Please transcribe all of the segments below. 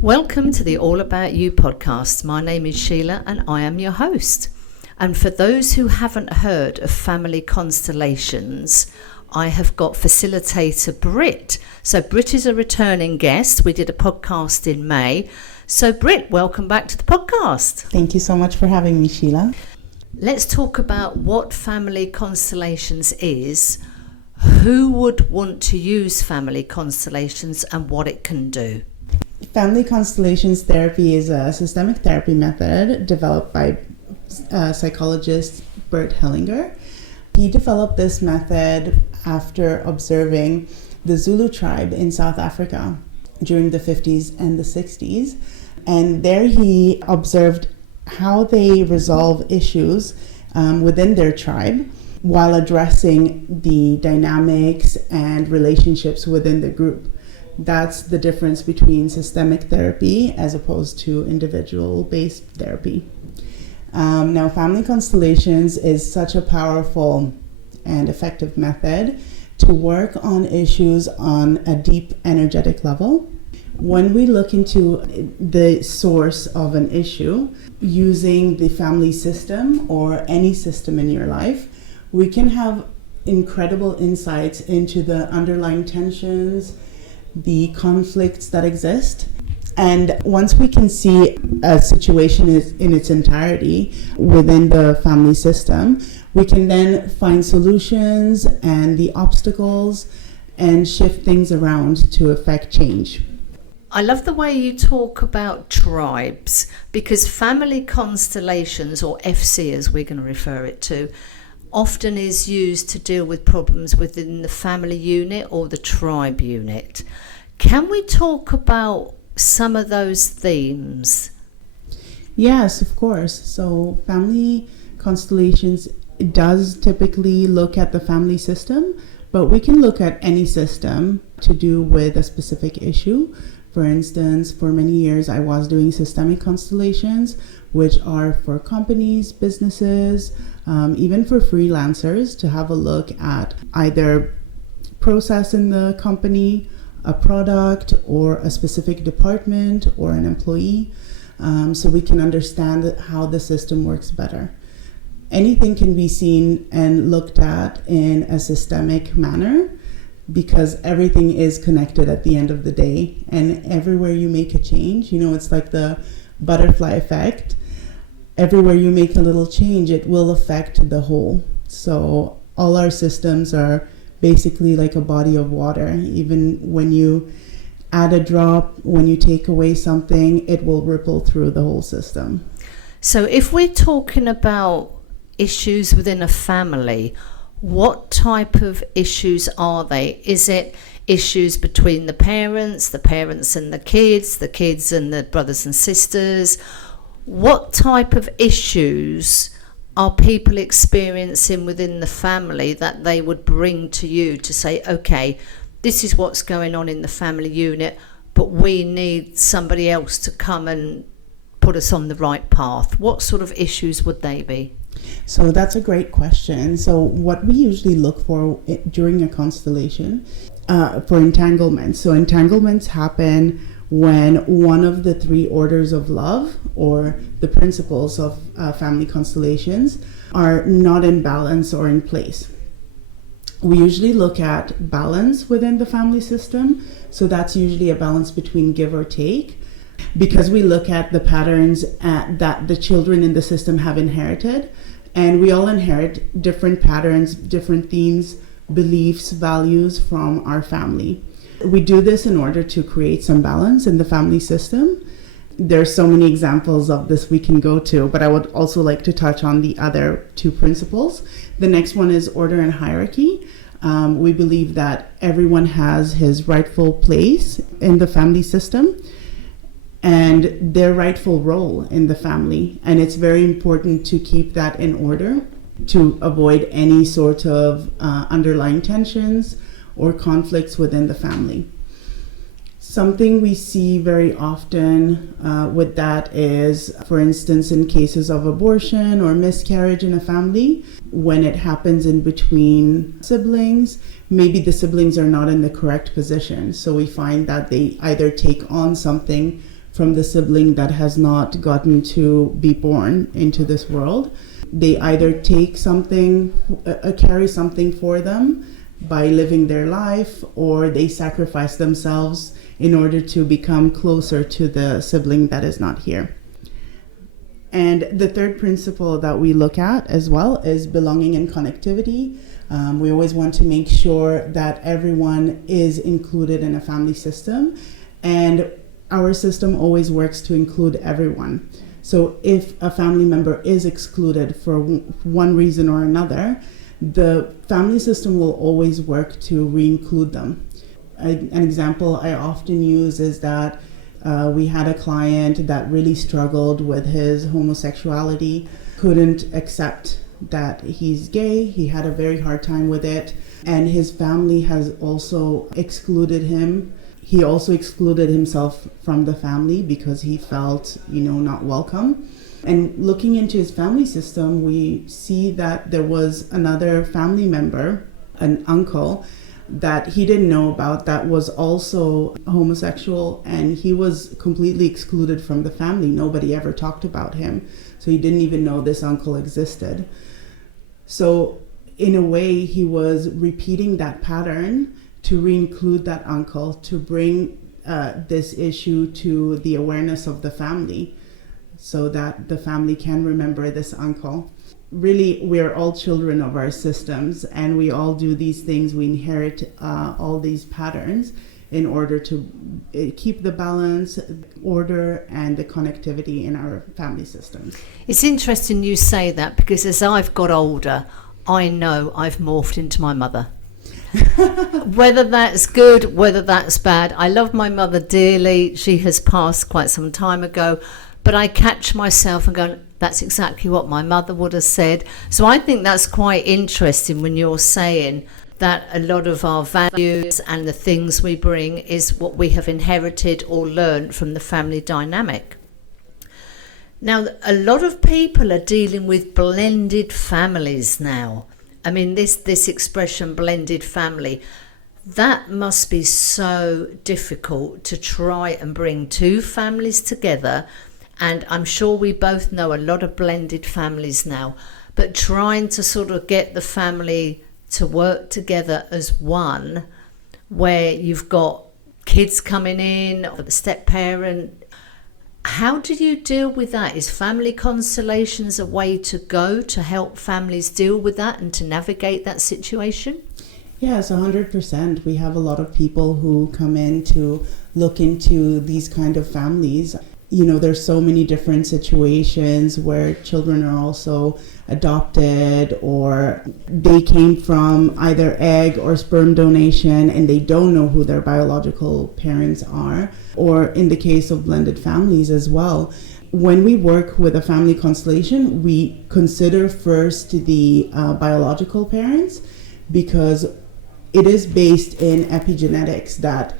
Welcome to the All About You podcast. My name is Sheila and I am your host. And for those who haven't heard of Family Constellations, I have got Facilitator Brit. So Brit is a returning guest. We did a podcast in May. So Brit, welcome back to the podcast. Thank you so much for having me, Sheila. Let's talk about what Family Constellations is, who would want to use Family Constellations and what it can do. Family Constellations therapy is a systemic therapy method developed by psychologist Brit Netsah. He developed this method after observing the Zulu tribe in South Africa during the 50s and the 60s. And there he observed how they resolve issues within their tribe while addressing the dynamics and relationships within the group. That's the difference between systemic therapy as opposed to individual-based therapy. Now, Family Constellations is such a powerful and effective method to work on issues on a deep energetic level. When we look into the source of an issue using the family system or any system in your life, we can have incredible insights into the underlying tensions, the conflicts that exist. And once we can see a situation is in its entirety within the family system, we can then find solutions and the obstacles and shift things around to affect change. I love the way you talk about tribes, because Family Constellations, or FC as we're going to refer it to, often is used to deal with problems within the family unit or the tribe unit. Can we talk about some of those themes? Yes, of course. So Family Constellations does typically look at the family system, but we can look at any system to do with a specific issue. For instance, for many years I was doing systemic constellations, which are for companies, businesses, even for freelancers to have a look at either process in the company, a product, or a specific department or an employee, so we can understand how the system works better. Anything can be seen and looked at in a systemic manner because everything is connected at the end of the day, and everywhere you make a change, it's like the butterfly effect. Everywhere you make a little change, it will affect the whole. So all our systems are basically like a body of water. Even when you add a drop, when you take away something, it will ripple through the whole system. So if we're talking about issues within a family, what type of issues are they? Is it issues between the parents and the kids and the brothers and sisters? What type of issues are people experiencing within the family that they would bring to you to say, okay, this is what's going on in the family unit, but we need somebody else to come and put us on the right path? What sort of issues would they be? So that's a great question. So what we usually look for during a constellation for entanglements. So entanglements happen when one of the three orders of love or the principles of family constellations are not in balance or in place. We usually look at balance within the family system. So that's usually a balance between give or take, because we look at the patterns that the children in the system have inherited. And we all inherit different patterns, different themes, beliefs, values from our family. We do this in order to create some balance in the family system. There's so many examples of this we can go to, but I would also like to touch on the other two principles. The next one is order and hierarchy. We believe that everyone has his rightful place in the family system and their rightful role in the family. And it's very important to keep that in order to avoid any sort of underlying tensions or conflicts within the family. Something we see very often with that is, for instance, in cases of abortion or miscarriage in a family, when it happens in between siblings, maybe the siblings are not in the correct position. So we find that they either take on something from the sibling that has not gotten to be born into this world. They either take something, carry something for them by living their life, or they sacrifice themselves in order to become closer to the sibling that is not here. And the third principle that we look at as well is belonging and connectivity. We always want to make sure that everyone is included in a family system, and our system always works to include everyone. So if a family member is excluded for one reason or another, the family system will always work to re-include them. An example I often use is that we had a client that really struggled with his homosexuality, couldn't accept that he's gay. He had a very hard time with it, and his family has also excluded him. He also excluded himself from the family because he felt, not welcome. And looking into his family system, we see that there was another family member, an uncle, that he didn't know about that was also homosexual, and he was completely excluded from the family. Nobody ever talked about him, so he didn't even know this uncle existed. So in a way, he was repeating that pattern to re-include that uncle, to bring this issue to the awareness of the family so that the family can remember this uncle. Really, we're all children of our systems, and we all do these things. We inherit all these patterns in order to keep the balance, order, and the connectivity in our family systems. It's interesting you say that, because as I've got older, I know I've morphed into my mother. Whether that's good, whether that's bad. I love my mother dearly. She has passed quite some time ago, but I catch myself and go, that's exactly what my mother would have said. So I think that's quite interesting when you're saying that a lot of our values and the things we bring is what we have inherited or learned from the family dynamic. Now, a lot of people are dealing with blended families now. I mean, this expression, blended family, that must be so difficult to try and bring two families together. And I'm sure we both know a lot of blended families now, but trying to sort of get the family to work together as one, where you've got kids coming in, a step parent. How do you deal with that? Is Family Constellations a way to go to help families deal with that and to navigate that situation? Yes, 100%. We have a lot of people who come in to look into these kind of families. There's so many different situations where children are also adopted, or they came from either egg or sperm donation and they don't know who their biological parents are, or in the case of blended families as well. When we work with a family constellation, we consider first the biological parents, because it is based in epigenetics that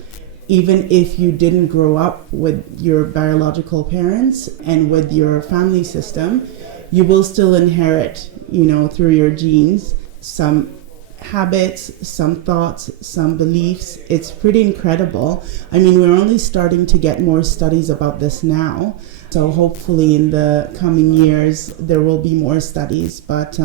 even if you didn't grow up with your biological parents and with your family system, you will still inherit, through your genes, some habits, some thoughts, some beliefs. It's pretty incredible. I mean, we're only starting to get more studies about this now. So hopefully in the coming years, there will be more studies. But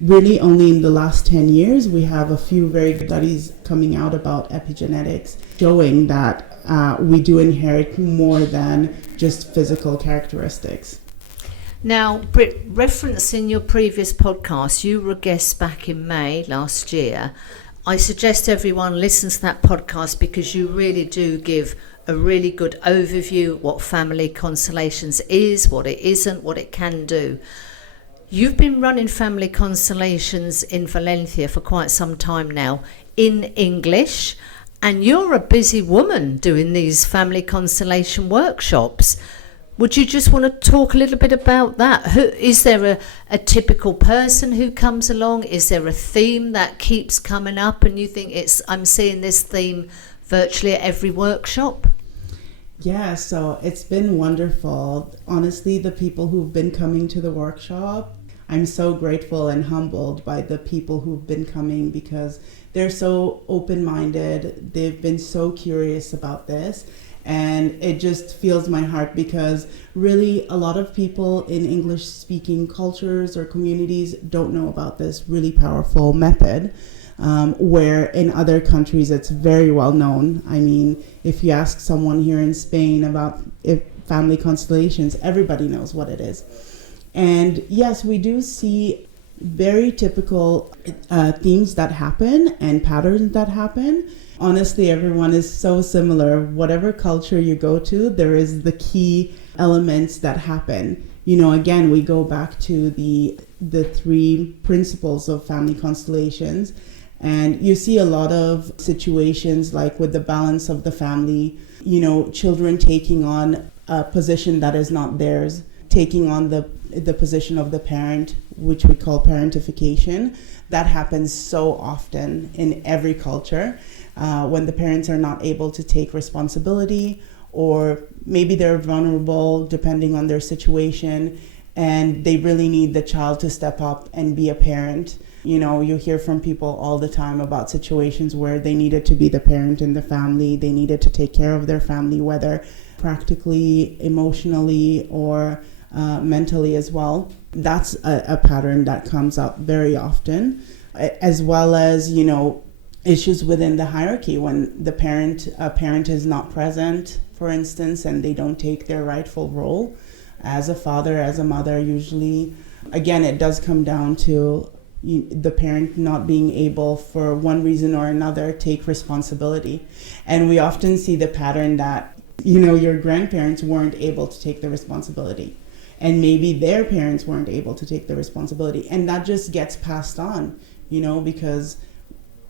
really only in the last 10 years, we have a few very good studies coming out about epigenetics, showing that we do inherit more than just physical characteristics. Now, Brit, referencing your previous podcast, you were a guest back in May last year. I suggest everyone listens to that podcast because you really do give a really good overview what Family Constellations is, what it isn't, what it can do. You've been running Family Constellations in Valencia for quite some time now in English, and you're a busy woman doing these Family Constellation workshops. Would you just want to talk a little bit about that? Is there a typical person who comes along? Is there a theme that keeps coming up and you think I'm seeing this theme virtually at every workshop? Yeah, so it's been wonderful. Honestly, the people who've been coming to the workshop, I'm so grateful and humbled by the people who've been coming because they're so open-minded. They've been so curious about this. And it just fills my heart because really a lot of people in English speaking cultures or communities don't know about this really powerful method, where in other countries it's very well known. I mean, if you ask someone here in Spain about family constellations, everybody knows what it is. And yes, we do see very typical themes that happen and patterns that happen. Honestly, everyone is so similar. Whatever culture you go to, there is the key elements that happen. You know, again, we go back to the 3 principles of family constellations, and you see a lot of situations like with the balance of the family, you know, children taking on a position that is not theirs, taking on the position of the parent, which we call parentification. That happens so often in every culture. When the parents are not able to take responsibility, or maybe they're vulnerable depending on their situation, and they really need the child to step up and be a parent. You know, you hear from people all the time about situations where they needed to be the parent in the family. They needed to take care of their family, whether practically, emotionally, or mentally as well. That's a pattern that comes up very often, as well as, you know, issues within the hierarchy when a parent is not present, for instance, and they don't take their rightful role as a father, as a mother. Usually, again, it does come down to the parent not being able, for one reason or another, take responsibility. And we often see the pattern that, you know, your grandparents weren't able to take the responsibility, and maybe their parents weren't able to take the responsibility, and that just gets passed on, you know, because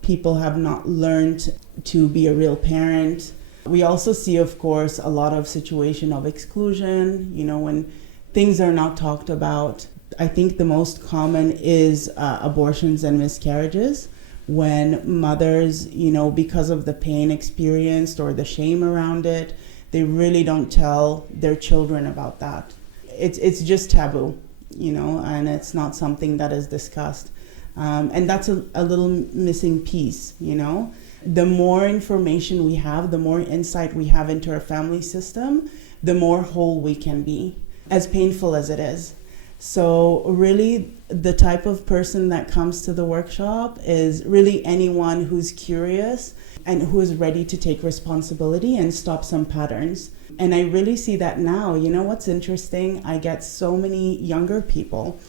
people have not learned to be a real parent. We also see, of course, a lot of situation of exclusion, you know, when things are not talked about. I think the most common is abortions and miscarriages, when mothers, you know, because of the pain experienced or the shame around it, they really don't tell their children about that. It's just taboo, you know, and it's not something that is discussed. And that's a little missing piece, you know. The more information we have, the more insight we have into our family system, the more whole we can be, as painful as it is. So really, the type of person that comes to the workshop is really anyone who's curious and who is ready to take responsibility and stop some patterns. And I really see that now. You know what's interesting? I get so many younger people,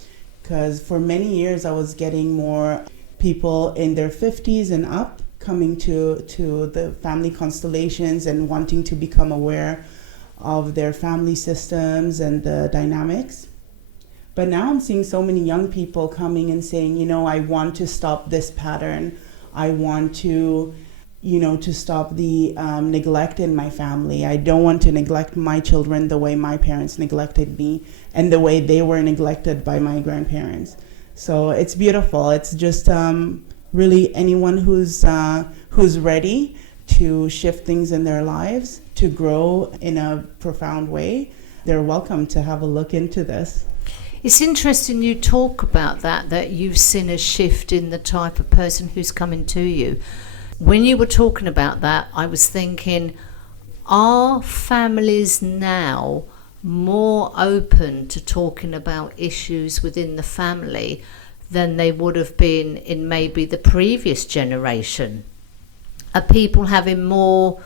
because for many years I was getting more people in their 50s and up coming to the family constellations and wanting to become aware of their family systems and the dynamics. But now I'm seeing so many young people coming and saying, you know, I want to stop this pattern. I want to, you know, to stop the neglect in my family. I don't want to neglect my children the way my parents neglected me and the way they were neglected by my grandparents. So it's beautiful. It's just really anyone who's ready to shift things in their lives, to grow in a profound way, they're welcome to have a look into this. It's interesting you talk about that you've seen a shift in the type of person who's coming to you. When you were talking about that, I was thinking, are families now more open to talking about issues within the family than they would have been in maybe the previous generation? Are people having more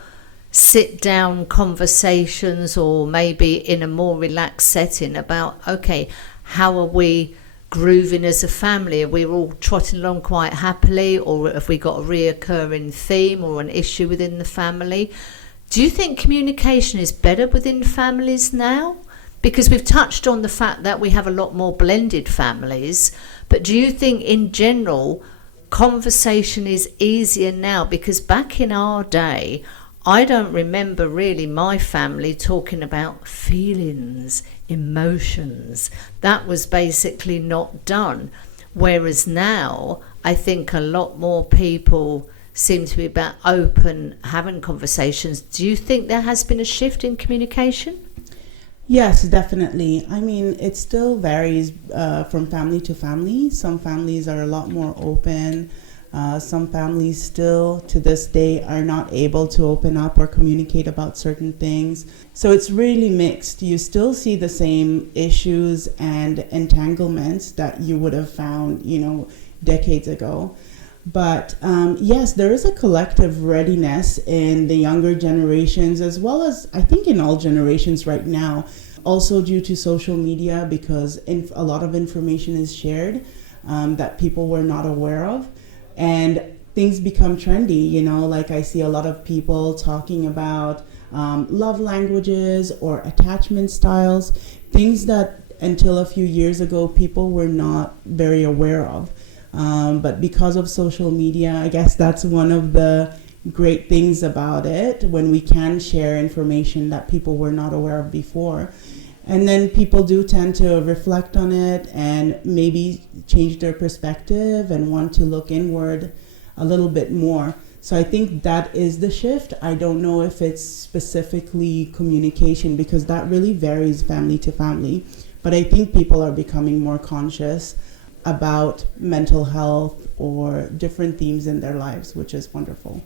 sit-down conversations, or maybe in a more relaxed setting about, okay, how are we grooving as a family? Are we all trotting along quite happily, or have we got a reoccurring theme or an issue within the family? Do you think communication is better within families now? Because we've touched on the fact that we have a lot more blended families, but do you think in general conversation is easier now? Because back in our day, I don't remember really my family talking about feelings, emotions. That was basically not done. Whereas now, I think a lot more people seem to be about open, having conversations. Do you think there has been a shift in communication? Yes, definitely. I mean, it still varies from family to family. Some families are a lot more open. Some families still to this day are not able to open up or communicate about certain things. So it's really mixed. You still see the same issues and entanglements that you would have found, decades ago. But yes, there is a collective readiness in the younger generations, as well as I think in all generations right now, also due to social media, because a lot of information is shared that people were not aware of. And things become trendy, like I see a lot of people talking about love languages or attachment styles, things that until a few years ago people were not very aware of. But because of social media, I guess that's one of the great things about it, when we can share information that people were not aware of before. And then people do tend to reflect on it and maybe change their perspective and want to look inward a little bit more. So I think that is the shift. I don't know if it's specifically communication, because that really varies family to family. But I think people are becoming more conscious about mental health or different themes in their lives, which is wonderful.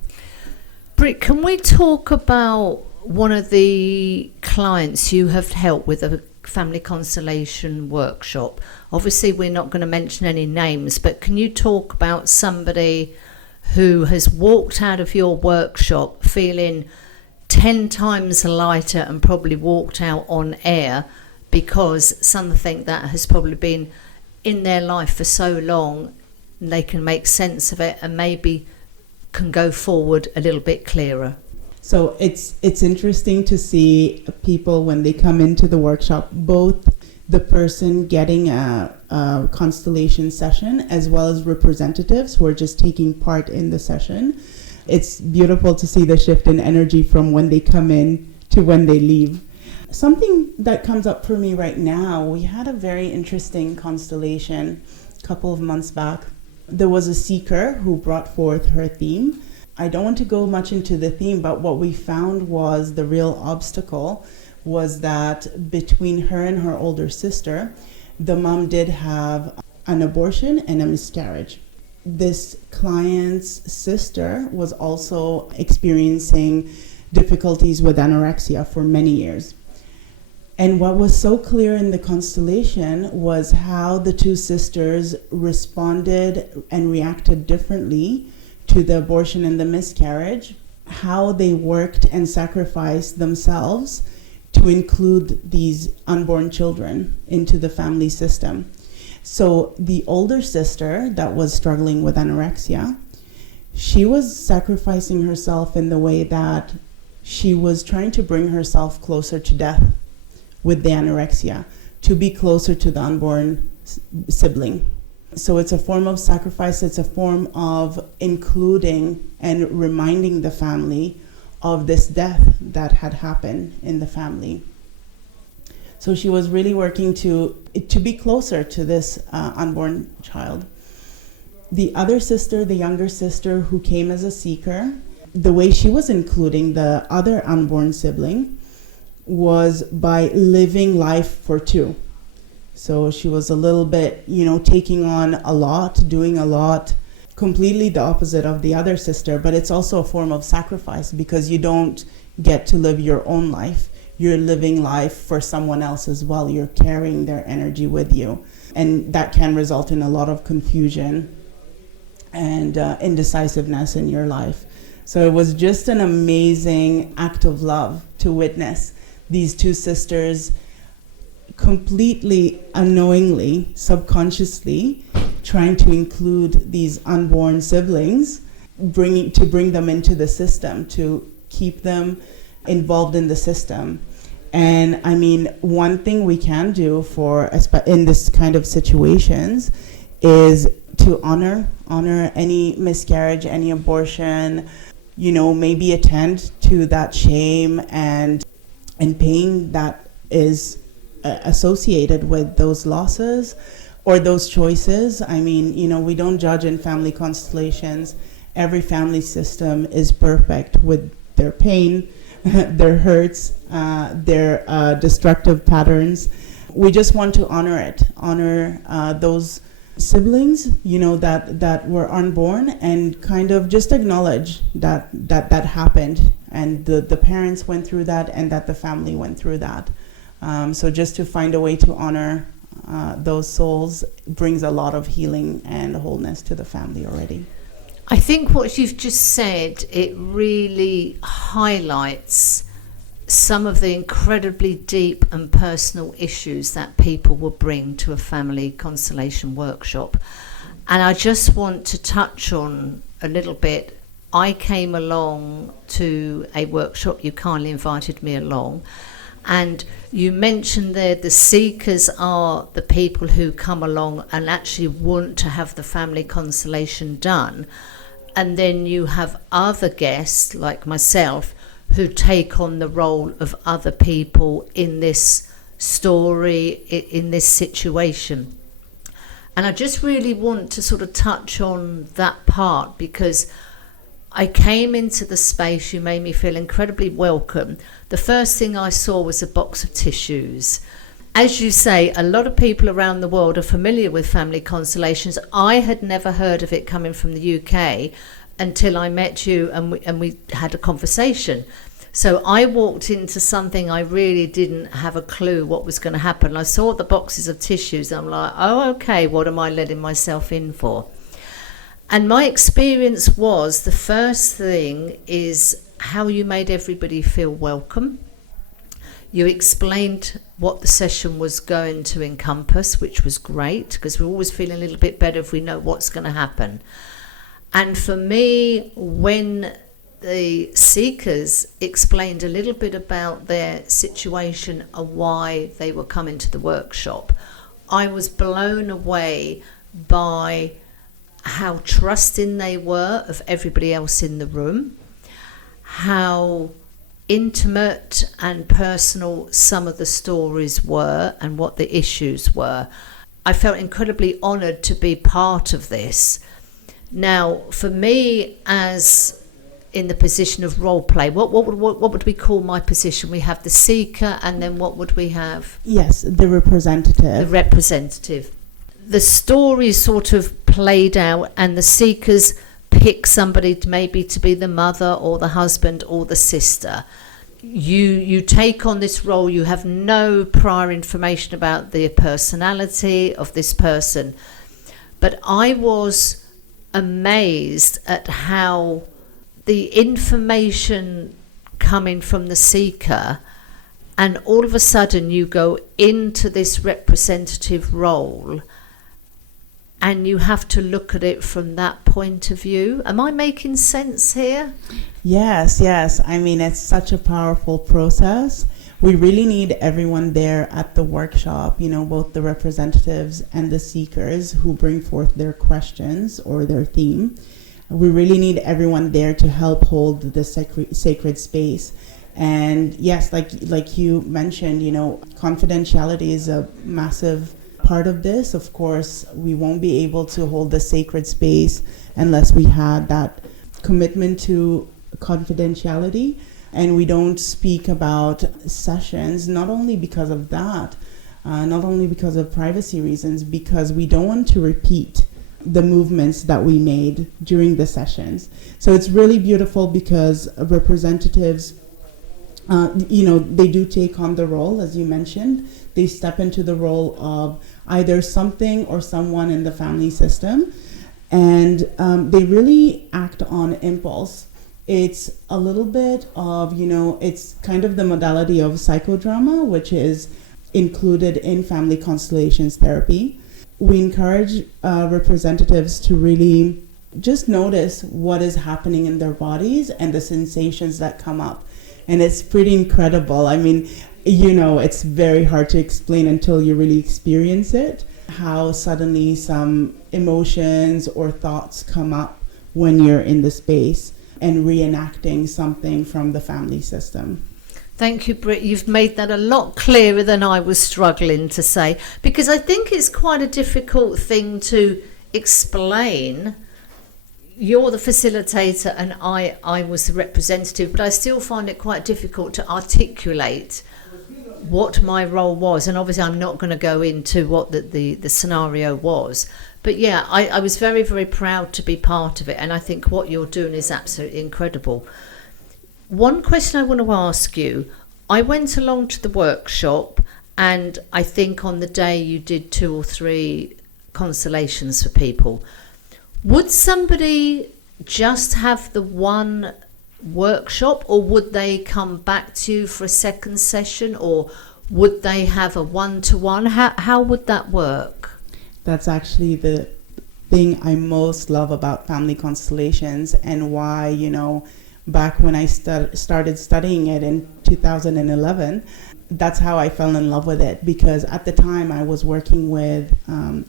Brit, can we talk about one of the clients you have helped with a family constellation workshop? Obviously, we're not going to mention any names, but can you talk about somebody who has walked out of your workshop feeling 10 times lighter and probably walked out on air because something that has probably been in their life for so long, they can make sense of it and maybe can go forward a little bit clearer? So it's interesting to see people when they come into the workshop, both the person getting a constellation session as well as representatives who are just taking part in the session. It's beautiful to see the shift in energy from when they come in to when they leave. Something that comes up for me right now, we had a very interesting constellation a couple of months back. There was a seeker who brought forth her theme. I don't want to go much into the theme, but what we found was the real obstacle was that between her and her older sister, the mom did have an abortion and a miscarriage. This client's sister was also experiencing difficulties with anorexia for many years. And what was so clear in the constellation was how the two sisters responded and reacted differently to the abortion and the miscarriage, how they worked and sacrificed themselves to include these unborn children into the family system. So the older sister that was struggling with anorexia, she was sacrificing herself in the way that she was trying to bring herself closer to death with the anorexia, to be closer to the unborn sibling. So it's a form of sacrifice, it's a form of including and reminding the family of this death that had happened in the family. So she was really working to be closer to this unborn child. The other sister, the younger sister who came as a seeker, the way she was including the other unborn sibling was by living life for two. So she was a little bit, taking on a lot, doing a lot, completely the opposite of the other sister, but it's also a form of sacrifice because you don't get to live your own life. You're living life for someone else as well. You're carrying their energy with you. And that can result in a lot of confusion and indecisiveness in your life. So it was just an amazing act of love to witness these two sisters completely unknowingly, subconsciously trying to include these unborn siblings, bring them into the system, to keep them involved in the system. And I mean, one thing we can do in this kind of situations is to honor any miscarriage, any abortion, maybe attend to that shame and pain that is associated with those losses or those choices. I mean, we don't judge in family constellations. Every family system is perfect with their pain, their hurts, their destructive patterns. We just want to honor it, honor those siblings, that were unborn, and kind of just acknowledge that happened, and the parents went through that, and that the family went through that. So just to find a way to honor those souls brings a lot of healing and wholeness to the family already. I think what you've just said, it really highlights some of the incredibly deep and personal issues that people will bring to a family constellation workshop. And I just want to touch on a little bit. I came along to a workshop, you kindly invited me along, and you mentioned there the seekers are the people who come along and actually want to have the family constellation done. And then you have other guests like myself who take on the role of other people in this story, in this situation. And I just really want to sort of touch on that part, because I came into the space, you made me feel incredibly welcome. The first thing I saw was a box of tissues. As you say, a lot of people around the world are familiar with family constellations. I had never heard of it coming from the UK until I met you and we had a conversation. So I walked into something I really didn't have a clue what was going to happen. I saw the boxes of tissues and I'm like, oh, okay, what am I letting myself in for? And my experience was, the first thing is how you made everybody feel welcome. You explained what the session was going to encompass, which was great, because we're always feeling a little bit better if we know what's going to happen. And for me, when the seekers explained a little bit about their situation and why they were coming to the workshop, I was blown away by how trusting they were of everybody else in the room, how intimate and personal some of the stories were and what the issues were. I felt incredibly honoured to be part of this. Now, for me, as in the position of role play, what would we call my position? We have the seeker, and then what would we have? Yes, the representative. The representative. The story sort of played out, and the seekers pick somebody maybe to be the mother or the husband or the sister. You take on this role. You have no prior information about the personality of this person. But I was amazed at how the information coming from the seeker, and all of a sudden you go into this representative role and you have to look at it from that point of view. Am I making sense here? Yes. I mean, it's such a powerful process. We really need everyone there at the workshop, both the representatives and the seekers who bring forth their questions or their theme. We really need everyone there to help hold the sacred space. And yes, like you mentioned, confidentiality is a massive part of this. Of course, we won't be able to hold the sacred space unless we had that commitment to confidentiality. And we don't speak about sessions, not only because of that, not only because of privacy reasons, because we don't want to repeat the movements that we made during the sessions. So it's really beautiful because representatives, they do take on the role, as you mentioned. They step into the role of either something or someone in the family system, and they really act on impulse. It's a little bit of, it's kind of the modality of psychodrama, which is included in family constellations therapy. We encourage representatives to really just notice what is happening in their bodies and the sensations that come up. And it's pretty incredible. I mean, it's very hard to explain until you really experience it, how suddenly some emotions or thoughts come up when you're in the space and reenacting something from the family system. Thank you, Brit. You've made that a lot clearer than I was struggling to say, because I think it's quite a difficult thing to explain. You're the facilitator and I was the representative, but I still find it quite difficult to articulate what my role was. And obviously I'm not going to go into what the scenario was. But yeah, I was very, very proud to be part of it. And I think what you're doing is absolutely incredible. One question I want to ask you, I went along to the workshop, and I think on the day you did 2 or 3 constellations for people. Would somebody just have the one workshop, or would they come back to you for a second session, or would they have a one-to-one? How would that work? That's actually the thing I most love about Family Constellations, and why, back when I started studying it in 2011, that's how I fell in love with it, because at the time I was working with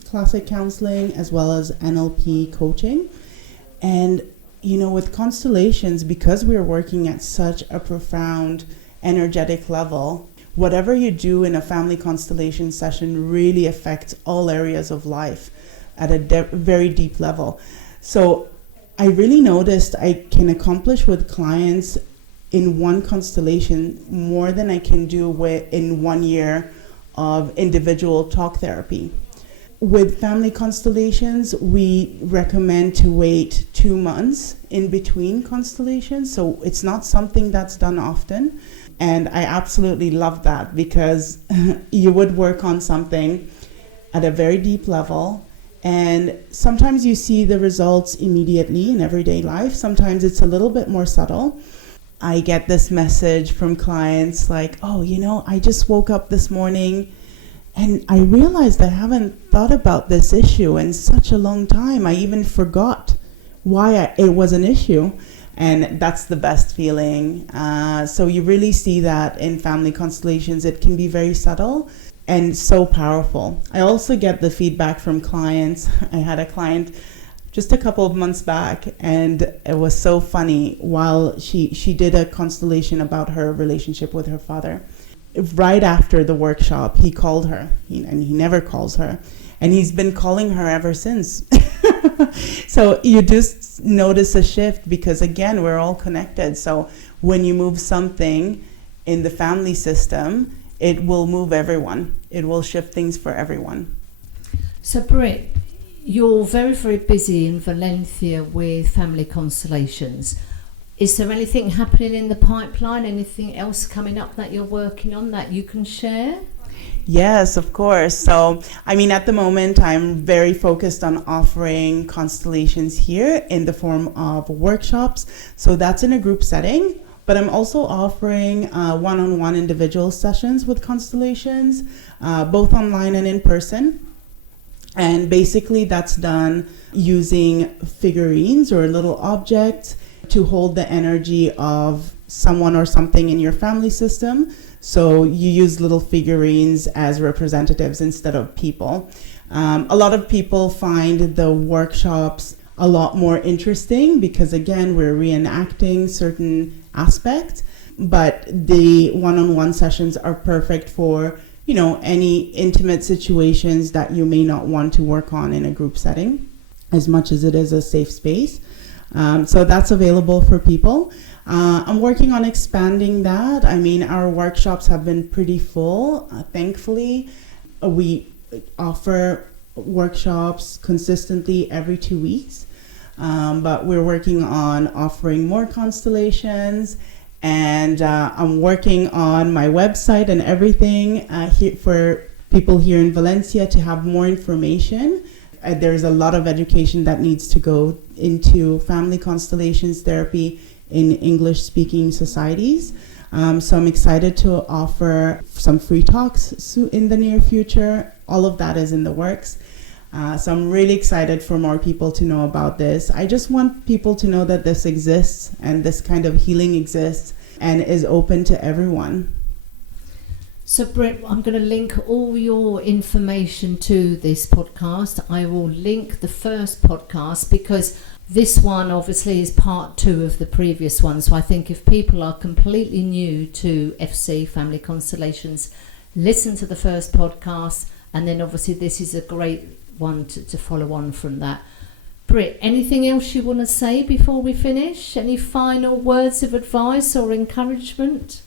classic counseling as well as NLP coaching. And, with constellations, because we're working at such a profound energetic level, whatever you do in a family constellation session really affects all areas of life at a very deep level. So I really noticed I can accomplish with clients in one constellation more than I can do in 1 year of individual talk therapy. With family constellations, we recommend to wait 2 months in between constellations. So it's not something that's done often. And I absolutely love that, because you would work on something at a very deep level. And sometimes you see the results immediately in everyday life. Sometimes it's a little bit more subtle. I get this message from clients like, oh, I just woke up this morning and I realized I haven't thought about this issue in such a long time. I even forgot why it was an issue. And that's the best feeling. So you really see that in family constellations. It can be very subtle and so powerful. I also get the feedback from clients. I had a client just a couple of months back, and it was so funny. While she did a constellation about her relationship with her father, right after the workshop, he called her, and he never calls her, and he's been calling her ever since. So you just notice a shift, because again, we're all connected. So when you move something in the family system, it will move everyone. It will shift things for everyone. So Brit, you're very, very busy in Valencia with Family Constellations. Is there anything happening in the pipeline? Anything else coming up that you're working on that you can share? Yes, of course. So, at the moment, I'm very focused on offering constellations here in the form of workshops. So that's in a group setting, but I'm also offering one-on-one individual sessions with constellations, both online and in person. And basically that's done using figurines or little objects to hold the energy of someone or something in your family system. So you use little figurines as representatives instead of people. A lot of people find the workshops a lot more interesting, because again, we're reenacting certain aspects, but the one-on-one sessions are perfect for, any intimate situations that you may not want to work on in a group setting, as much as it is a safe space. So that's available for people. I'm working on expanding that. Our workshops have been pretty full. Thankfully, we offer workshops consistently every 2 weeks, but we're working on offering more constellations, and I'm working on my website and everything here for people here in Valencia to have more information. There's a lot of education that needs to go into family constellations therapy in English-speaking societies. So I'm excited to offer some free talks in the near future. All of that is in the works. So I'm really excited for more people to know about this. I just want people to know that this exists, and this kind of healing exists and is open to everyone. So Brit, I'm going to link all your information to this podcast. I will link the first podcast, because this one obviously is part 2 of the previous one. So I think if people are completely new to FC, Family Constellations, listen to the first podcast, and then obviously this is a great one to follow on from that. Brit, anything else you want to say before we finish? Any final words of advice or encouragement?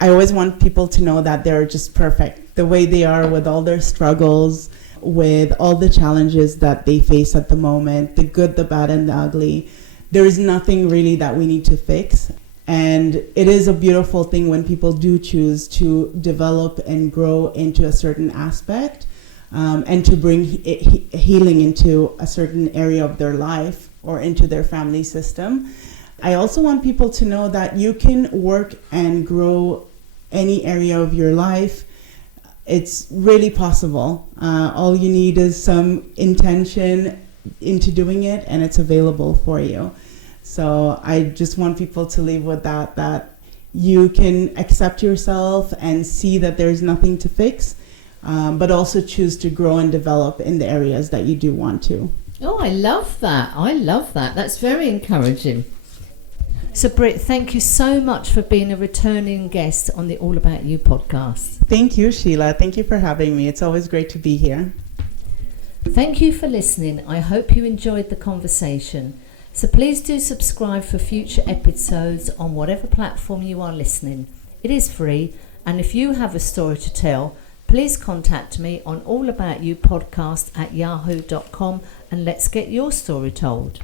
I always want people to know that they're just perfect the way they are, with all their struggles, with all the challenges that they face at the moment, the good, the bad, and the ugly. There is nothing really that we need to fix. And it is a beautiful thing when people do choose to develop and grow into a certain aspect, and to bring healing into a certain area of their life or into their family system. I also want people to know that you can work and grow any area of your life. It's really possible. All you need is some intention into doing it, and it's available for you. So I just want people to leave with that you can accept yourself and see that there's nothing to fix, but also choose to grow and develop in the areas that you do want to. Oh, I love that. That's very encouraging. So, Brit, thank you so much for being a returning guest on the All About You podcast. Thank you, Sheila. Thank you for having me. It's always great to be here. Thank you for listening. I hope you enjoyed the conversation. So please do subscribe for future episodes on whatever platform you are listening. It is free, and if you have a story to tell, please contact me on allaboutyoupodcast@yahoo.com and let's get your story told.